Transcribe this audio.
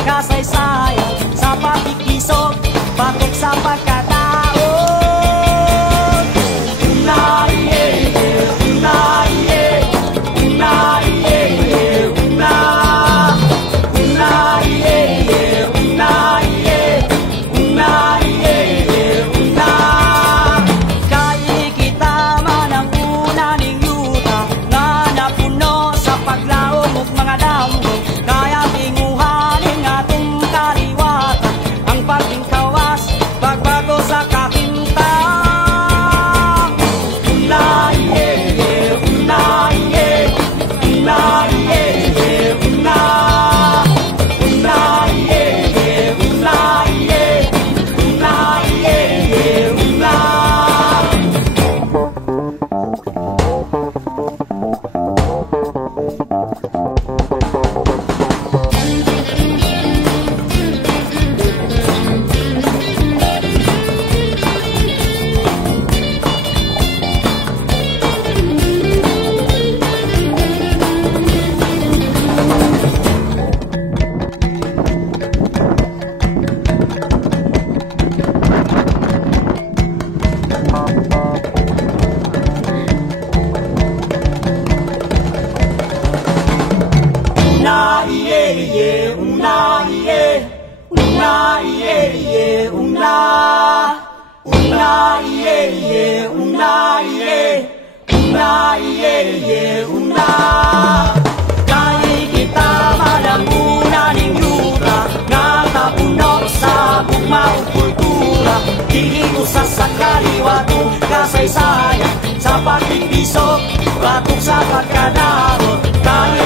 Kasaysayan sa pakikisok, batok sa pagkatao. Kaya kita man ang una ning yuta nga napuno sa paglaom ug mga damo. Kaya tinguhanin atong kaliwatan ang paging kawas pagbago sa kahinta. Kaya kita man ang una ning yuta nga napuno sa bugmaong kultura. Hiniusa sa kaliwatong kasaysayan sa pakikisok, batok sa pagkadaro. Kaya